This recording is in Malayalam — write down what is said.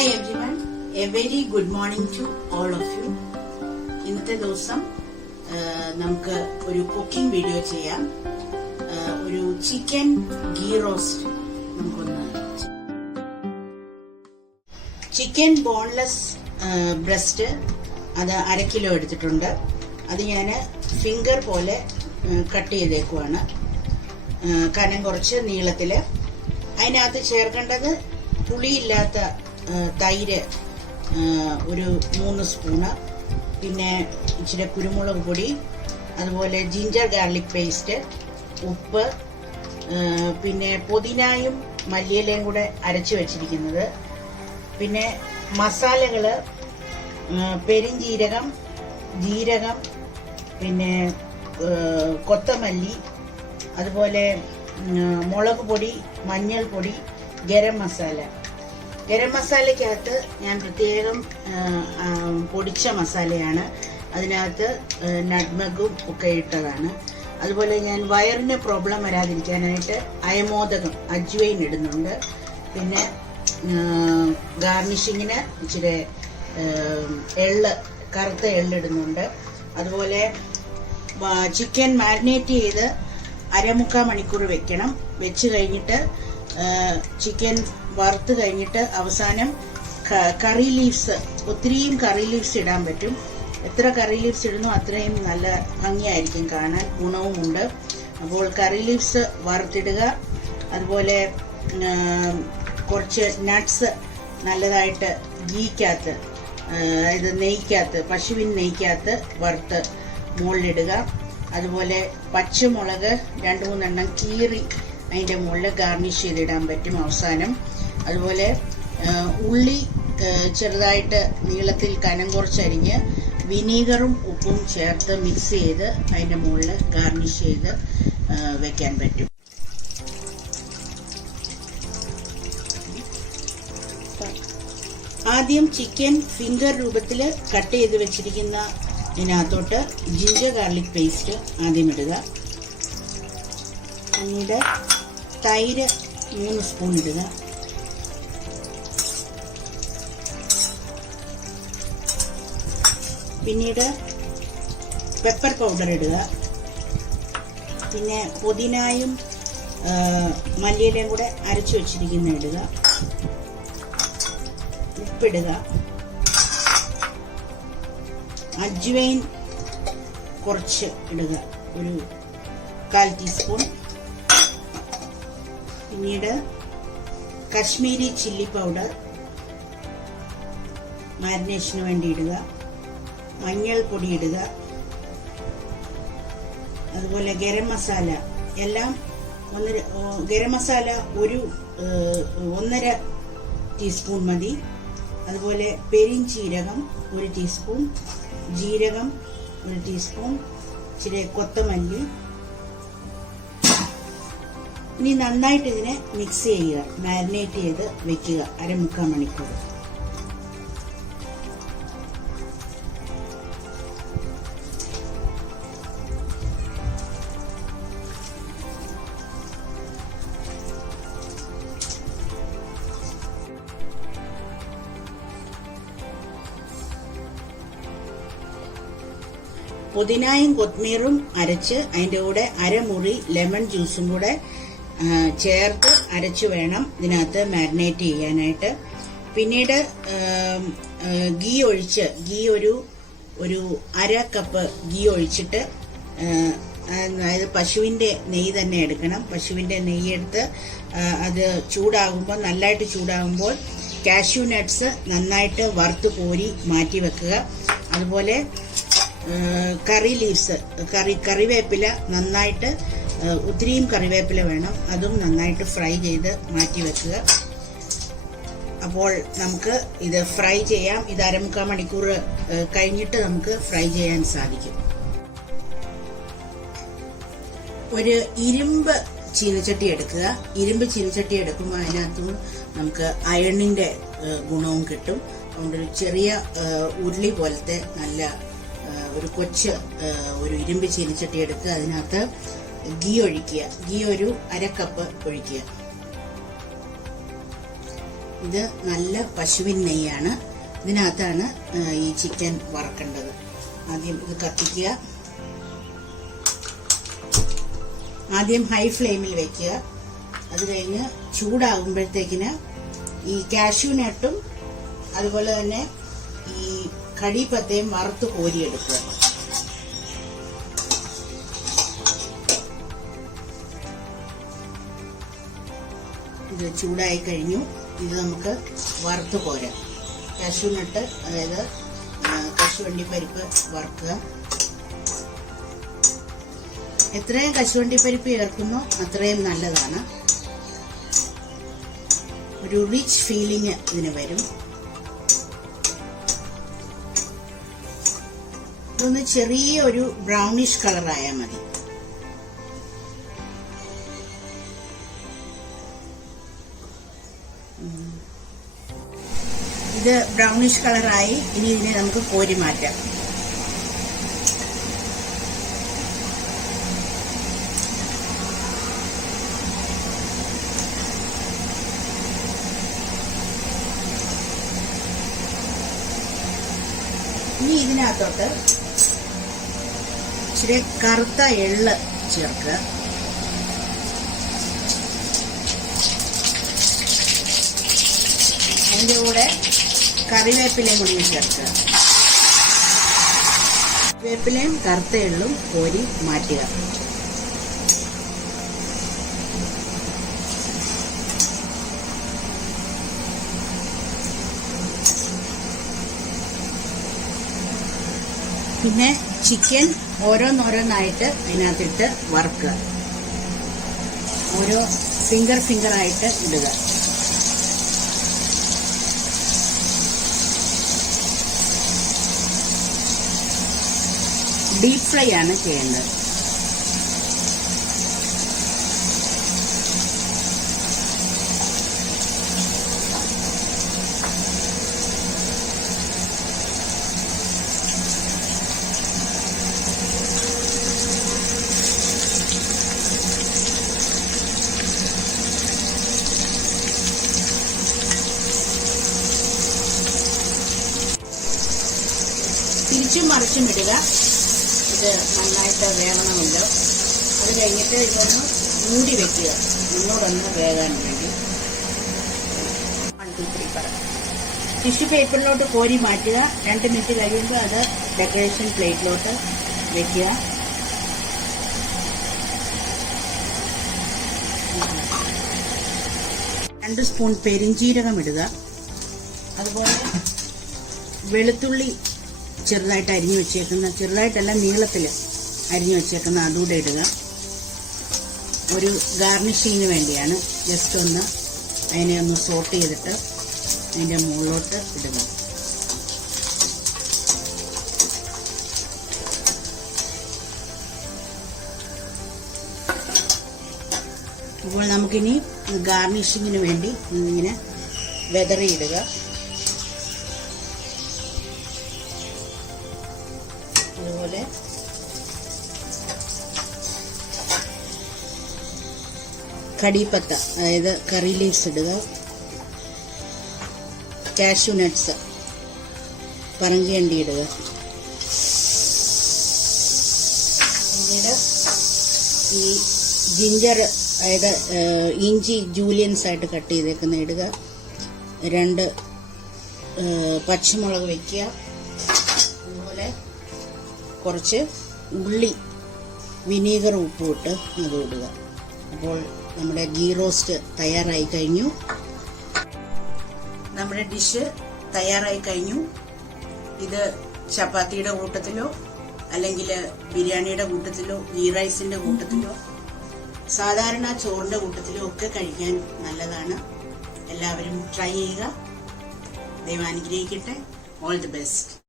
Hi everyone, a very good morning to all of you. ഇന്നത്തെ ദിവസം നമുക്ക് ഒരു കുക്കിംഗ് വീഡിയോ ചെയ്യാം. ഒരു ചിക്കൻ ഗീ റോസ്റ്റ് നമുക്കൊന്ന്. ചിക്കൻ ബോൺലെസ് ബ്രസ്റ്റ് അത് 1/2 കിലോ എടുത്തിട്ടുണ്ട്. അത് ഞാൻ ഫിംഗർ പോലെ കട്ട് ചെയ്തേക്കുവാണ്, കനം കുറച്ച് നീളത്തില്. അതിനകത്ത് ചേർക്കേണ്ടത് പുളിയില്ലാത്ത തൈര് ഒരു 3 സ്പൂണ്, പിന്നെ ഇച്ചിരി കുരുമുളക് പൊടി, അതുപോലെ ജിഞ്ചർ ഗാർലിക് പേസ്റ്റ്, ഉപ്പ്, പിന്നെ പുതിനായും മല്ലിയിലയും കൂടെ അരച്ചു വെച്ചിരിക്കുന്നത്, പിന്നെ മസാലകള് പെരിഞ്ജീരകം, ജീരകം, പിന്നെ കൊത്തമല്ലി, അതുപോലെ മുളക് പൊടി, മഞ്ഞൾപ്പൊടി, ഗരം മസാല. ഗരം മസാലയ്ക്കകത്ത് ഞാൻ പ്രത്യേകം പൊടിച്ച മസാലയാണ്, അതിനകത്ത് നട്ട്മഗും ഒക്കെ ഇട്ടതാണ്. അതുപോലെ ഞാൻ വയറിന് പ്രോബ്ലം വരാതിരിക്കാനായിട്ട് അയമോദകം അജ്വൈൻ ഇടുന്നുണ്ട്. പിന്നെ ഗാർണിഷിങ്ങിന് ഇച്ചിരി കറുത്ത എള്ളിടുന്നുണ്ട്. അതുപോലെ ചിക്കൻ മാരിനേറ്റ് ചെയ്ത് 1/4 മണിക്കൂർ വെക്കണം. വെച്ച് കഴിഞ്ഞിട്ട് ചിക്കൻ വറുത്ത് കഴിഞ്ഞിട്ട് അവസാനം കറി ലീവ്സ്, ഒത്തിരിയും കറി ലീവ്സ് ഇടാൻ പറ്റും. എത്ര കറി ലീവ്സ് ഇടുന്നു അത്രയും നല്ല ഭംഗിയായിരിക്കും കാണാൻ, ഗുണവുമുണ്ട്. അപ്പോൾ കറി ലീവ്സ് വറുത്തിടുക. അതുപോലെ കുറച്ച് നട്ട്സ് നല്ലതായിട്ട് ഗീക്കകത്ത്, അതായത് നെയ്ക്കകത്ത്, പശുവിൻ നെയ്ക്കകത്ത് വറുത്ത് മുകളിലിടുക. അതുപോലെ പച്ചമുളക് 2-3 എണ്ണം കീറി അതിൻ്റെ മുകളിൽ ഗാർണിഷ് ചെയ്തിടാൻ പറ്റും അവസാനം. അതുപോലെ ഉള്ളി ചെറുതായിട്ട് നീളത്തിൽ കനം കുറച്ചരിഞ്ഞ് വിനീഗറും ഉപ്പും ചേർത്ത് മിക്സ് ചെയ്ത് അതിൻ്റെ മുകളിൽ ഗാർണിഷ് ചെയ്ത് വെക്കാൻ പറ്റും. ആദ്യം ചിക്കൻ ഫിംഗർ രൂപത്തിൽ കട്ട് ചെയ്ത് വെച്ചിരിക്കുന്ന ഇതിനകത്തോട്ട് ജിഞ്ചർ ഗാർലിക് പേസ്റ്റ് ആദ്യം ഇടുക. പിന്നീട് തൈര് 3 സ്പൂൺ ഇടുക. പിന്നീട് പെപ്പർ പൗഡർ ഇടുക. പിന്നെ പുതിനായും മല്ലിയിലയും കൂടെ അരച്ചു വെച്ചിരിക്കുന്ന ഇടുക. ഉപ്പിടുക. അജ്വൈൻ കുറച്ച് ഇടുക, ഒരു 1/4 ടീസ്പൂൺ. പിന്നീട് കശ്മീരി ചില്ലി പൗഡർ മാരിനേഷന് വേണ്ടി ഇടുക. മഞ്ഞൾപ്പൊടി ഇടുക. അതുപോലെ ഗരം മസാല എല്ലാം ഗരം മസാല ഒരു 1.5 ടീസ്പൂൺ മതി. അതുപോലെ പെരിഞ്ജീരകം 1 ടീസ്പൂൺ, ജീരകം 1 ടീസ്പൂൺ, ഇച്ചിരി കൊത്തമല്ലി. ഇനി നന്നായിട്ട് ഇതിനെ മിക്സ് ചെയ്യുക, മാരിനേറ്റ് ചെയ്ത് വെക്കുക 1/4 മണിക്കൂർ. പുതിനായും കൊത്മീറും അരച്ച് അതിൻ്റെ കൂടെ 1/2 മുറി ലെമൺ ജ്യൂസും കൂടെ ചേർത്ത് അരച്ചു വേണം ഇതിനകത്ത് മാരിനേറ്റ് ചെയ്യാനായിട്ട്. പിന്നീട് ഗീ ഒഴിച്ച്, ഗീ ഒരു 1/2 കപ്പ് ഗീ ഒഴിച്ചിട്ട്, അതായത് പശുവിൻ്റെ നെയ്യ് തന്നെ എടുക്കണം. പശുവിൻ്റെ നെയ്യ് എടുത്ത് അത് ചൂടാകുമ്പോൾ, നല്ലതായിട്ട് ചൂടാകുമ്പോൾ കാഷ്യൂ നട്ട്സ് നന്നായിട്ട് വറുത്ത് കോരി മാറ്റി വെക്കുക. അതുപോലെ കറി ലീവ്സ്, കറിവേപ്പില നന്നായിട്ട്, ഒത്തിരിയും കറിവേപ്പില വേണം, അതും നന്നായിട്ട് ഫ്രൈ ചെയ്ത് മാറ്റി വെക്കുക. അപ്പോൾ നമുക്ക് ഇത് ഫ്രൈ ചെയ്യാം. ഇത് 1/4 മണിക്കൂർ കഴിഞ്ഞിട്ട് നമുക്ക് ഫ്രൈ ചെയ്യാൻ സാധിക്കും. ഒരു ഇരുമ്പ് ചീനച്ചട്ടി എടുക്കുക. ഇരുമ്പ് ചീനച്ചട്ടി എടുക്കുമ്പോൾ അതിനകത്ത് നമുക്ക് അയണിന്റെ ഗുണവും കിട്ടും. അതുകൊണ്ട് ഒരു ചെറിയ ഉരുളി പോലത്തെ നല്ല ഒരു കൊച്ച് ഒരു ഇരുമ്പ് ചീനച്ചട്ടി എടുക്കുക. അതിനകത്ത് ഗീ ഒഴിക്കുക. ഗീ ഒരു 1/2 കപ്പ് ഒഴിക്കുക. ഇത് നല്ല പശുവിൻ നെയ്യാണ്. ഇതിനകത്താണ് ഈ ചിക്കൻ വറക്കേണ്ടത്. ആദ്യം ഇത് കത്തിക്കുക. ആദ്യം ഹൈ ഫ്ലെയിമിൽ വെക്കുക. അത് കഴിഞ്ഞ് ചൂടാകുമ്പോഴത്തേക്കിന് ഈ കാഷ്യൂ നട്ടും അതുപോലെ തന്നെ ഈ കടിപ്പത്തയും വറുത്ത് കോരിയെടുക്കുക. ഇത് ചൂടായി കഴിഞ്ഞു. ഇത് നമുക്ക് വറുത്ത് കോരാം. കാഷ്യൂ നട്ട്, അതായത് കശുവണ്ടി പരിപ്പ് വറുക്കുക. എത്രയും കശുവണ്ടി പരിപ്പ് ചേർക്കുന്നോ അത്രയും നല്ലതാണ്. ഒരു റിച്ച് ഫീലിംഗ് ഇതിന് വരും. ഇതൊന്ന് ചെറിയ ഒരു ബ്രൗണിഷ് കളറായാൽ മതി. ഇത് ബ്രൗണിഷ് കളറായി. ഇനി ഇതിനെ നമുക്ക് കോരി മാറ്റാം. ഇനി ഇതിനകത്തോട്ട് ഇച്ചിരി കറുത്ത എള്ള് ചേർക്കുക. അതിൻ്റെ കൂടെ കറിവേപ്പിലയും കൂടി ചേർക്കുക. വേപ്പിലയും കറുത്ത എള്ളും കോരി മാറ്റുക. പിന്നെ ചിക്കൻ ഓരോന്നോരോന്നായിട്ട് അതിനകത്തിട്ട് വറുക്കുക. ഓരോ ഫിംഗറായിട്ട് ഇടുക. ഡീപ് ഫ്രൈ ആണ് ചെയ്യേണ്ടത്. തിരിച്ചും മറിച്ചും ഇടുക. ഇത് നന്നായിട്ട് വേകണമല്ലോ. അത് കഴിഞ്ഞിട്ട് ഇതൊന്ന് മൂടി വെക്കുക, ഒന്നുകൂടൊന്ന് വേകാൻ വേണ്ടി. 1 2 3 പറ. ടിഷ്യൂ പേപ്പറിലോട്ട് കോരി മാറ്റുക. 2 മിനിറ്റ് കഴിയുമ്പോൾ അത് ഡെക്കറേഷൻ പ്ലേറ്റിലോട്ട് വെക്കുക. രണ്ട് സ്പൂൺ പെരിഞ്ജീരകം ഇടുക. അതുപോലെ വെളുത്തുള്ളി ചെറുതായിട്ട് അരിഞ്ഞു വെച്ചേക്കുന്ന, ചെറുതായിട്ടല്ല നീളത്തിൽ അരിഞ്ഞു വെച്ചേക്കുന്ന അതുകൂടെ ഇടുക. ഒരു ഗാർണിഷിങ്ങിന് വേണ്ടിയാണ്. ജസ്റ്റ് ഒന്ന് അതിനെ ഒന്ന് സോട്ട് ചെയ്തിട്ട് അതിൻ്റെ മുകളിലോട്ട് ഇടുക. അപ്പോൾ നമുക്കിനി ഗാർണിഷിങ്ങിന് വേണ്ടി ഇങ്ങനെ വെതറിയിടുക. അതുപോലെ കടിപ്പത്ത, അതായത് കറി ലീവ്സ് ഇടുക. കാഷ്യൂ നട്ട്സ്, പറങ്കിയണ്ടി ഇടുക. പിന്നീട് ഈ ജിഞ്ചർ, അതായത് ഇഞ്ചി ജൂലിയൻസ് ആയിട്ട് കട്ട് ചെയ്തേക്കുന്ന ഇടുക. 2 പച്ചമുളക് വയ്ക്കുക. അതുപോലെ കുറച്ച് ഉള്ളി വിനീഗർ ഉപ്പും ഇട്ട് അത് ഇടുക. അപ്പോൾ നമ്മുടെ ഗീ റോസ്റ്റ് തയ്യാറായി കഴിഞ്ഞു. നമ്മുടെ ഡിഷ് തയ്യാറായി കഴിഞ്ഞു. ഇത് ചപ്പാത്തിയുടെ കൂട്ടത്തിലോ അല്ലെങ്കിൽ ബിരിയാണിയുടെ കൂട്ടത്തിലോ ഗീ റൈസിന്റെ കൂട്ടത്തിലോ സാധാരണ ചോറിന്റെ കൂട്ടത്തിലോ ഒക്കെ കഴിക്കാൻ നല്ലതാണ്. എല്ലാവരും ട്രൈ ചെയ്യുക. ദൈവം അനുഗ്രഹിക്കട്ടെ. All the best.